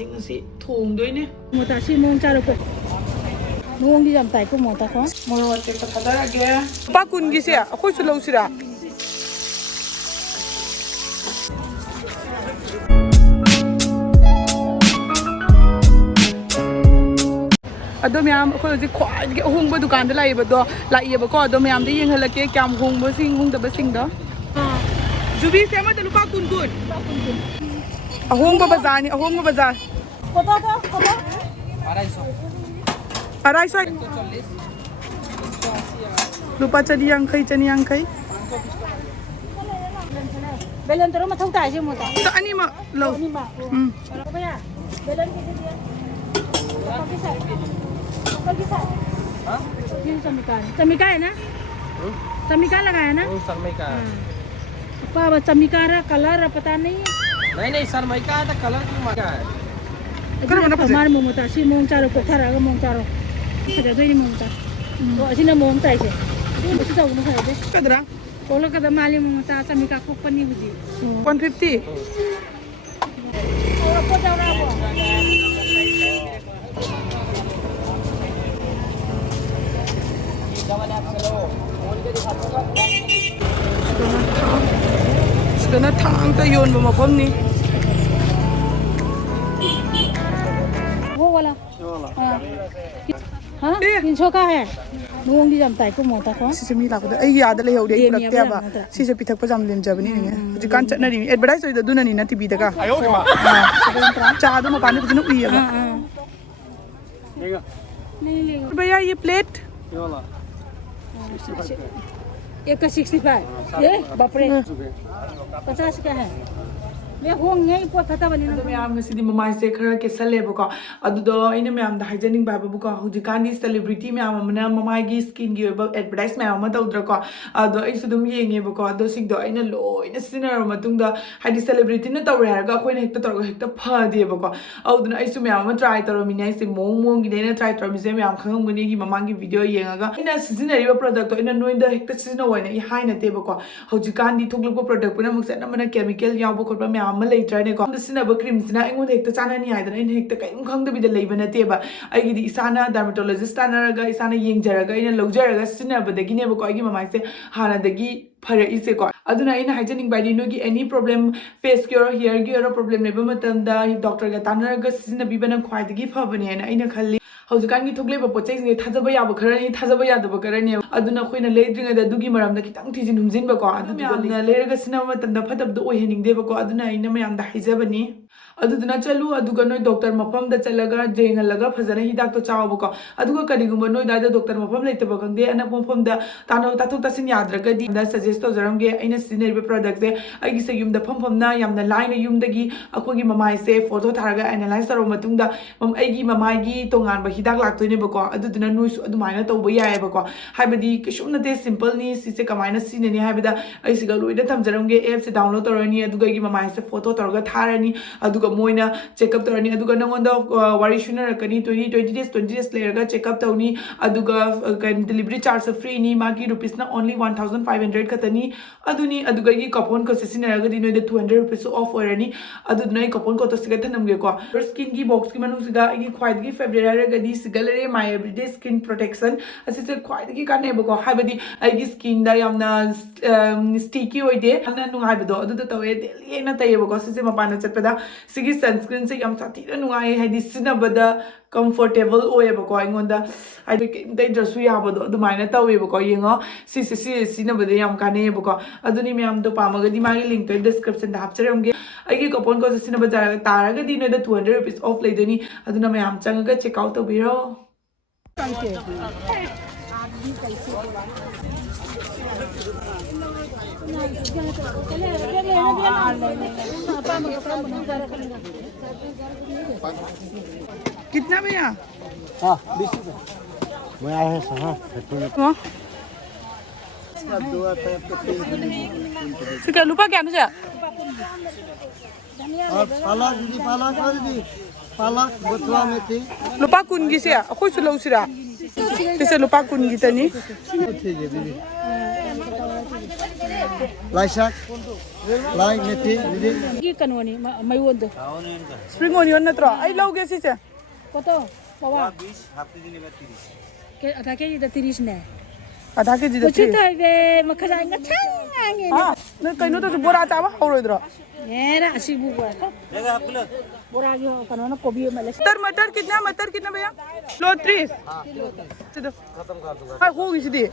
ꯑꯩ ꯉꯁꯤ ꯊꯣꯡꯗꯣꯏꯅꯦ ꯃꯣꯇꯥ ꯁꯤ ꯃꯑꯣꯡ ꯆꯥꯔꯛꯄ ꯃꯑꯣꯡꯗꯤ ꯌꯥꯝ ꯇꯥꯏꯀꯣ ꯃꯣꯇꯥꯀꯣ ꯃꯣꯔꯣꯛ ꯑꯇꯦꯛꯄ ꯊꯥꯗꯔꯒꯦ ꯂꯨꯄꯥ 10ꯒꯤꯁꯦ ꯑꯩꯈꯣꯏꯁꯨ ꯂꯧꯁꯤꯔꯥ ꯑꯗꯣ ꯃꯌꯥꯝ ꯑꯩꯈꯣꯏ ꯍꯧꯖꯤꯛ ꯈ꯭ꯋꯥꯏꯗꯒꯤ ꯑꯍꯣꯡꯕ ꯗꯨꯀꯥꯟꯗ ꯂꯥꯛꯏꯌꯦꯕꯀꯣ ꯑꯗꯣ ꯃꯌꯥꯝꯗ ꯌꯦꯡꯍꯜꯂꯛꯀꯦ ꯀꯌꯥꯝ ꯍꯣꯡꯗꯕꯁꯤꯡꯗꯣ ꯖꯨꯕꯤꯁꯦ ꯑꯃꯗ ꯂꯨꯄꯥ 10 ꯑꯍꯣꯡꯕ ꯕꯖꯥꯔꯅꯤ ꯑꯍꯣꯡꯕ ꯕꯖꯥꯔ ꯑꯔꯥꯏꯁꯣ ꯂꯨꯄꯥ 150 ꯕꯦꯂꯟ ꯇꯧꯔ ꯃꯊꯧ ꯇꯥꯏꯁꯦ ꯃꯣꯇꯥ ꯑꯅꯤꯃꯛ ꯂꯧ बेलन कितने दिया? चमिका है ना? चमिका लगाया ना? सरमैका पापा चमिका रहा कलर पता नहीं है। नहीं सरमैका है तो कलर क्यों मांगा है? हमारे मोमोता सी मोम चारो कोठा रहा मोम चारो अच्छा तो ये मोमोता तो ऐसी ना मोम चाहे थे ये बच्चे जाओ ना खाए थे कदरा बोलो कदम माली मोमोता चमिका को पन्नी बुझी 150 और आपको जाओ ना आपको Sudana thang ta yon ba mafam ni वो वाला हाँ 300 का है नोंगी जमता है को मोटा को सिसे मी लाको ai yada le hode pulakte ba sise pithak pa jam lem jabani ni hujikan chatnari advertise oi da duna ni na tv da ka cha do ma pani bujinu ui ba नहीं लेगा भैया ये plate ये वाला एक का 65 ये बाप रे 50 का है मैं होंगे यही पोत फटा बनी ना ma'am ngasi mamai se khara ke saleba ko adudo aina ma'am da hygienic ba bu ko hujikan di celebrity ma'am amana mamai gi skin gi ba advertise ma'am ama tawdra ko ado ai su dum yenge ba ko ado sing do aina loina sinara matung da haidi celebrity na tawre har ga khoina hekta tor hekta phade ba ko aduna ai su ma'am ama try taro mi nai se mong gi dena try taro mi se ma'am khangam gni gi mamang gi video yenga ga ina seasonary ba product aina noinda hekta season oina I haina te ba ko hujikan di thuklu product puna muk se na mana chemical yaw ba ko ba ma'am लेट्राने को सिनब क्रीम्सना अगों हेक्ता चानानी हाइदना इन हेक्ता कयम खंगदबिदा लेबा नतेबा आइगिदी इसाना dermatologist तानरगा इसाना येंगजरगा इन लौजरगा सिनबदगिनेबा को आइगी ममाइसे हानादगी फरे इसे को अदुना इन hygienic बाइडी नोगी any problem face की और हेयर की और प्रॉब्लम लेबा मतंदा डॉक्टर गा तानरगा सिनबिबना ख्वाइदगी फबने हैना इन खल्ली हौजिकांगी थोगलेबा पोचेंगे थाजबा याबा खरनी थाजबा यादबा खरनी अदुना खोइना लेद्रिङदा दुगी मरमदा खितंग थिजिन हुमजिनबा को अदुना लेरगा सिनबा मतंदा फतबदो ओइहेनिंगदेबा को अदुना इन मयामदा हाइजबनी अदुना चलु अदुगा नोय डॉक्टर मफमदा चलगा जेंगलगा फजना हिदाक तो चावबा को अदुगा करिगुंबा नोय दादा डॉक्टर मफम लेतबा खंगदे अना मफमदा तानो ताथु तासिन याद्रगदी दा सजेस्ट तौजरमगे अइना सिनेरिबा प्रोडक्ट से अइगी से युमदा फमफमना यामना लाइन युमदगी अखोगी ममाइ से फोटो थारगा एनालाइज तरो मतुंगदा मम अइगी ममाइगी तोंगानबा हिदाक लाक्तोइनेबको अदुदुना नोयसु अदुमाइना तौबा यायबको हाइबदी किसुम नते सिंपल नि सिसे कमाइना सिनेनि हाइबदा अइसिगा लोइदा थमजरमगे एप से डाउनलोड तौरनी अदुगा गी ममाइ से फोटो तौरगा थारनी अदुगा मोइना चेकअप तौरनी अदुगा नंगोंदा वारी शुनरकनी 20 days लेरगा चेकअप तौनी अदुगा डिलीवरी चार्ज फ्री नि मागी रुपीस ना ओनली 1500 खतनी अदुनी अदुगा गी कूपन को सिसिनरगा दि नोइदा 200 रुपीस ऑफ ओरनी अदुना कूपन को तो सिगा थनमगे को स्किन की बॉक्स की मनुसिगा गी ख्वाइदगी फेवरेट रगदी सिगलरे माय एवरीडे स्किन प्रोटेक्शन असिसे ख्वाइदगी कानेबको हाइबदी आइगी स्किन दा यामना स्टिकी ओइदे ना नुगाइबदो अदुदा तवे डेली ना तयबको सिसे मपाना चटपदा सिगी सनस्क्रीन से यम साथीरा नुगाइ हाइदी सिनबदा comfortable ओएबको आइगोंदा हाइदि केमदै ड्रेसु याबदो अदुमाइना तवेबको येंगो सिसे सिनबदे याम कानेबको अदुनि म्याम तो पामगदी मागी लिंक तो डिस्क्रिप्शन दा हापचरमगे आइगे कूपन को सिनबा तारगदी नोदा 200 रुपीस ऑफ लेदनी अदुना म्याम चंगगा चेक आउट तोबिरो कितना भैया हाँ 20 रुपये मैं आया है हाँ सिका लुपा क्या ना और पालक दीदी पालक और दीदी पालक बथुआ मेथी लुपा कुंगी से अखोई सुलो सिरा किसे लुपा कुंगी तनी ठीक है दीदी lai sak lai meti jadi 이 까노니 마이원도 Spring onion na tro. Ay lauge si che. কত বাবা আধা কেজি দা 30 নে Ada ke jida বসে tri. থাইবে মাখাজা না ছাঙে Ah, na kaino to bora cha ba hauroi dro. এরা আসিবু বড় বড় গিয়ে কানো না কবি মেলে मटर कितना भैया? लो 30. चलो खत्म कर दूंगा. हाँ हो गई सीधी.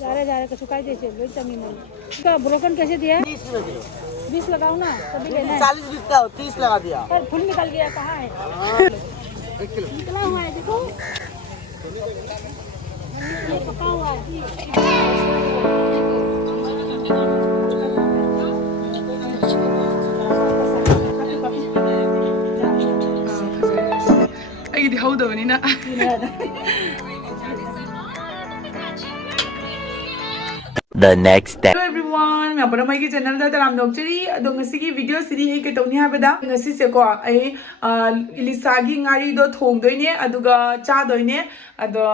जा रहे कुछ काई देसे वही जमीन में इसका ब्रोकन कैसे दिया 20 लगाओ ना तभी लेना है 40 20 का 30 लगा दिया पर फूल निकल गया कहाँ है 1 किलो निकला हुआ है देखो ये पका हुआ है अई दी हौदबनिना. The next day. Hello everyone, मैं अपना माइक चैनल दा तराम नोक्चरी दो ngasi की वीडियो सीरी है के तौनी हाबदा ngasi से को आई इलिसा गी ngali दो थोंगदोइने अदुगा चादोइने अदो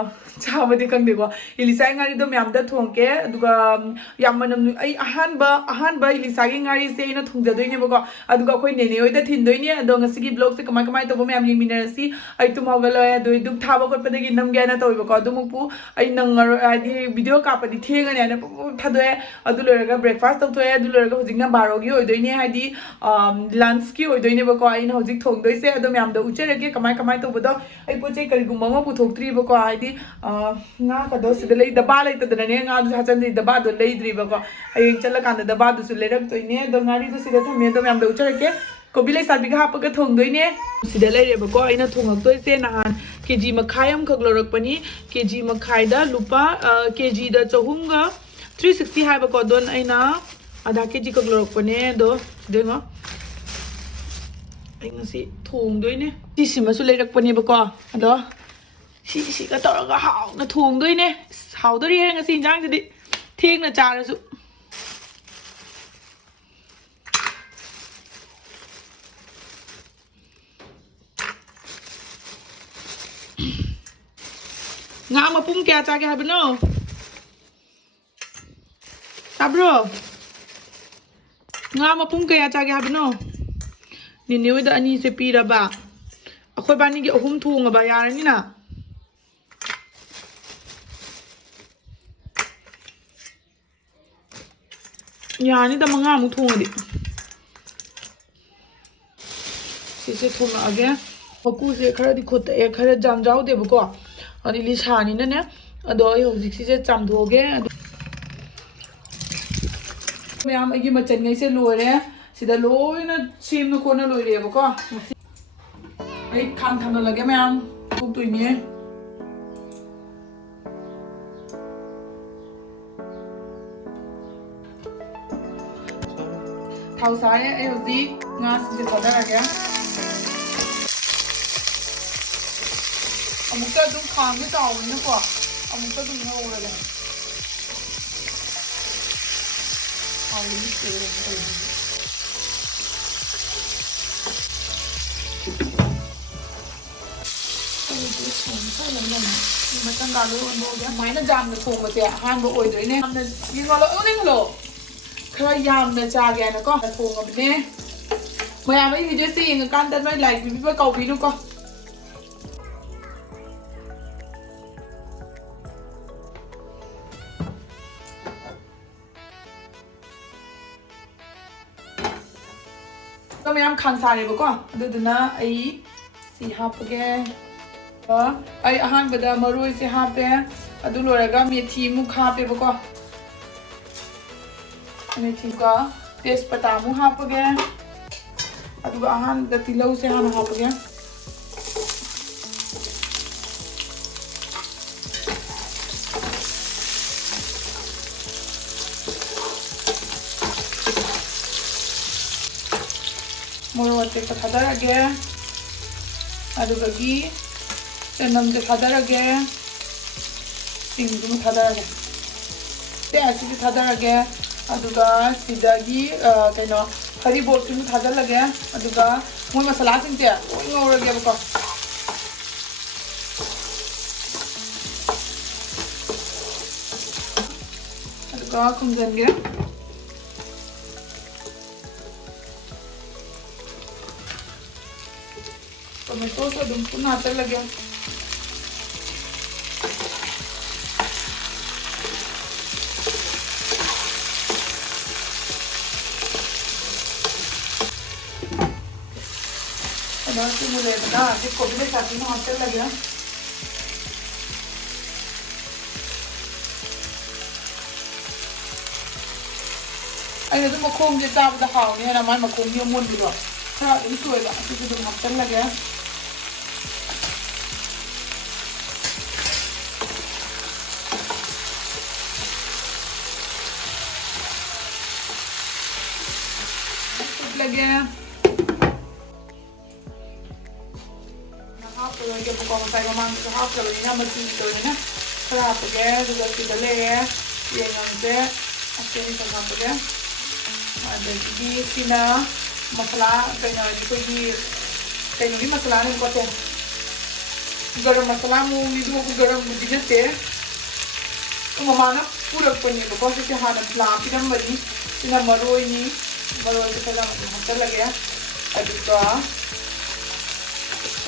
चाबदि खंगदेको इलिसा ngali दो म्याम दा थोंके अदुगा यामनम आई अहानबा इलिसा गी ngali से इन थोंगदोइने बको अदुगा कोइ नेने ओइदा थिनदोइने अदो ngasi की ब्लॉग से कमाय कमाय तबो म्याम यिमिनरसी आई तुमागलो अदो दुक थाबा कोटपदगी नमगेना तोइबको अदुमुपु आई नंगर आदि वीडियो कापदि थेगने आने थादोए अदु लोरगा ब्रेकफास्ट तौथोए अदु लोरगा हुजिकना बारोगी ओइदोइने हाइदि लंच की ओइदोइने बको आइन हुजिक थोंगदोइसे अदो म्याम द उचेरगे कमाय कमाय तौबदो आई पोचे करिगुम म पुथोक्ट्री बको हाइदि nga kado sida lei daba lei tadane nga du hachan di daba do lei dri bako ai chala kan daba du su lerak toine do ngari du sida thame do ma'am द उचेरगे कोबी लei साबि ga hapaka thongdoine sida lei re bako aina thongak toise nahan kg makhai am khak lorak pani kg makhai da lupa kg da chahum ga 360 hai ba ko don aina adha kg ko glorok pane do dengo ai ngasi thong doi ne si sima su leirak pane ba ko ado si ka tor ga haw na thong doi ne haw dori he ngasi jang di thing na cha ra su nga ma pum kya cha ke ha bano Tabro. Nga mapung kaya chage habino. Niniwe da ani se pira ba. Akoy bani gi ahum thunga ba yarani na. Yani da manga mu thunga di. Se thunga age. Hoku se khara di khot e khara jam jaw de ba ko. Ani li chani na ne. Ado ai hojik se cham thoge. Ma'am अगी मचन गई से लोरे सिदा लोइना same न कोना लोइरे बको आई खान थानो लगे ma'am cook तुइने थाउ सारे ए होजी ngaस जे थदा लगे अमुक दुम खान के ताव न को अमुक दुम हो लगे Máy jam na thong ma se han bo oi doi ne am na yin lo ling lo khra yam na cha ge na ko thong ab ne mai am ai video si ng kan tan mai like bi ba kau bi nu koก็ไม่ยามคันสาเลยบอกก็ดูนะไอ้สีฮับแกไอ้อาหารบดามารุยสีฮับแกดูโลระก็มีทีมุขฮับไปบอกก็มีทีก็เทสปตามุฮับแกดูอาหารดัติเลวสีฮับแกमोरोते का थादरगे अदुगगी चनम से थादरगे सिंगुम थादरगे ते ऐसे थादरगे अदुगा सिदागी canoe हरी boat सिंग थादरगे अदुगा मोय मसाला सिंग ते ngorage बको अदुगा कुंजनगे टोमेटोꯁꯨ ꯑꯗꯨꯝ ꯄꯨꯟꯅ ꯍꯥꯞꯆꯜꯂꯒꯦ ꯑꯗꯣ ꯁꯤ ꯃꯨꯜꯂꯦꯗꯅ ꯁꯤ ꯀꯣꯕꯤ ꯂꯩꯁꯥꯕꯤꯅ ꯍꯥꯞꯆꯜꯂꯒꯦ ꯑꯩꯅ ꯑꯗꯨꯝ ꯃꯈꯣꯡꯁꯦ ꯆꯥꯕꯗ ꯍꯥꯎꯅꯤ ꯍꯥꯏꯅ ꯃꯥꯏ ꯃꯈꯣꯡꯒꯤ ꯑꯃꯨꯟꯕꯗꯣ ꯈꯔ ꯑꯗꯨꯝ ꯁꯣꯏꯕ ꯑꯗꯨꯁꯨ ꯑꯗꯨꯝ ꯍꯥꯞꯆꯜꯂꯒꯦ ꯐꯨꯠꯂꯒꯦ ꯍꯥꯞꯄꯔꯣꯏꯒꯦꯕꯀꯣ ꯉꯁꯥꯏ ꯃꯃꯥꯡꯗꯁꯨ ꯍꯥꯞꯈ꯭ꯔꯕꯅꯤꯅ ꯃꯆꯨꯒꯤ ꯑꯣꯏꯅ ꯈꯔ ꯍꯥꯞꯄꯒꯦ ꯑꯗꯨꯒ ꯁꯤꯗ ꯂꯩꯔꯦ ꯌꯦꯡꯉꯝꯁꯦ ꯑꯁꯤꯅꯤ ꯈꯔ ꯍꯥꯞꯄꯒꯦ ꯑꯗꯒꯤꯗꯤ ꯁꯤꯅ ꯃꯁꯥꯂꯥ ꯀꯩꯅꯣ ꯑꯩꯈꯣꯏꯒꯤ ꯀꯩꯅꯣꯒꯤ ꯃꯁꯥꯂꯥꯅꯦꯕꯀꯣ ꯒꯔꯝ ꯃꯁꯥꯂꯥ ꯃꯑꯣꯡꯅꯤ ꯑꯗꯨꯕꯨ ꯒꯔꯝꯕꯨꯗꯤ ꯅꯠꯇꯦ ꯃꯃꯥꯅ ꯄꯨꯔꯛꯄꯅꯦꯕꯀꯣ ꯁꯤꯁꯦ ꯍꯥꯟꯅ ꯄꯤꯔꯝꯕꯅꯤ ꯁꯤꯅ ꯃꯔꯣꯏꯅꯤ ꯃꯔꯣꯏꯁꯦ ꯈꯔ ꯑꯗꯨꯝ ꯍꯥꯞꯆꯜꯂꯒꯦ ꯑꯗꯨꯒ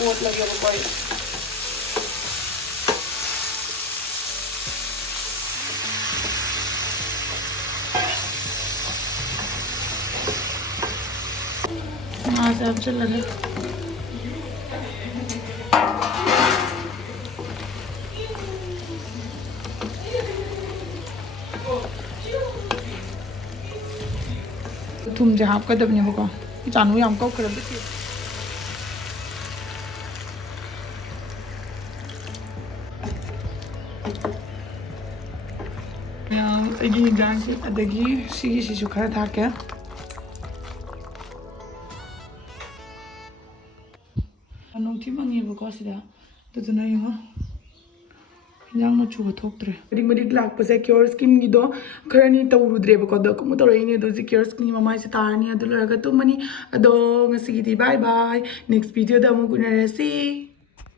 ꯑꯣꯠꯂꯒꯦꯕꯀꯣ ꯑꯩ ꯉꯥꯁꯦ ꯍꯥꯞꯆꯜꯂꯒꯦ ꯊꯨꯝꯁꯦ ꯍꯥꯞꯀꯗꯕꯅꯦꯕꯀꯣ ꯆꯥꯅꯨ ꯌꯥꯝ ꯀꯧꯈ꯭ꯔꯕ ꯑꯩꯒꯤ ꯏꯟꯖꯥꯡꯁꯦ ꯑꯗꯒꯤ ꯁꯤꯒꯤꯁꯤꯁꯨ ꯈꯔ ꯊꯥꯛꯀꯦ ꯅꯣꯡꯊꯤ ꯃꯪꯉꯦꯕꯀꯣ ꯁꯤꯗ ꯑꯗꯨꯗꯨꯅ ꯌꯦꯡꯉꯣ ꯏꯟꯖꯥꯡ ꯃꯆꯨꯒ ꯊꯣꯛꯇ꯭ꯔꯦ ꯃꯔꯤꯛ ꯂꯥꯛꯄꯁꯦ ꯀ꯭ꯌꯣꯔꯁꯀꯤꯟꯒꯤꯗꯣ ꯈꯔꯅꯤ ꯇꯧꯔꯨꯗ꯭ꯔꯦꯕꯀꯣ ꯑꯗꯣ ꯑꯃꯨꯛ ꯇꯧꯔꯛꯏꯅꯦ ꯑꯗꯣ ꯍꯧꯖꯤꯛ ꯀ꯭ꯌꯣꯔꯁꯀꯤꯟꯒꯤ ꯃꯃꯥꯏꯁꯦ ꯇꯥꯔꯅꯤ ꯑꯗꯨ ꯂꯣꯏꯔꯒ ꯇꯨꯝꯃꯅꯤ ꯑꯗꯣ ꯉꯁꯤꯒꯤꯗꯤ ꯕꯥꯏ ꯕꯥꯏ ꯅꯦꯛꯁ ꯚꯤꯗꯤꯑꯣꯗ ꯑꯃꯨꯛ ꯎꯅꯔꯁꯤ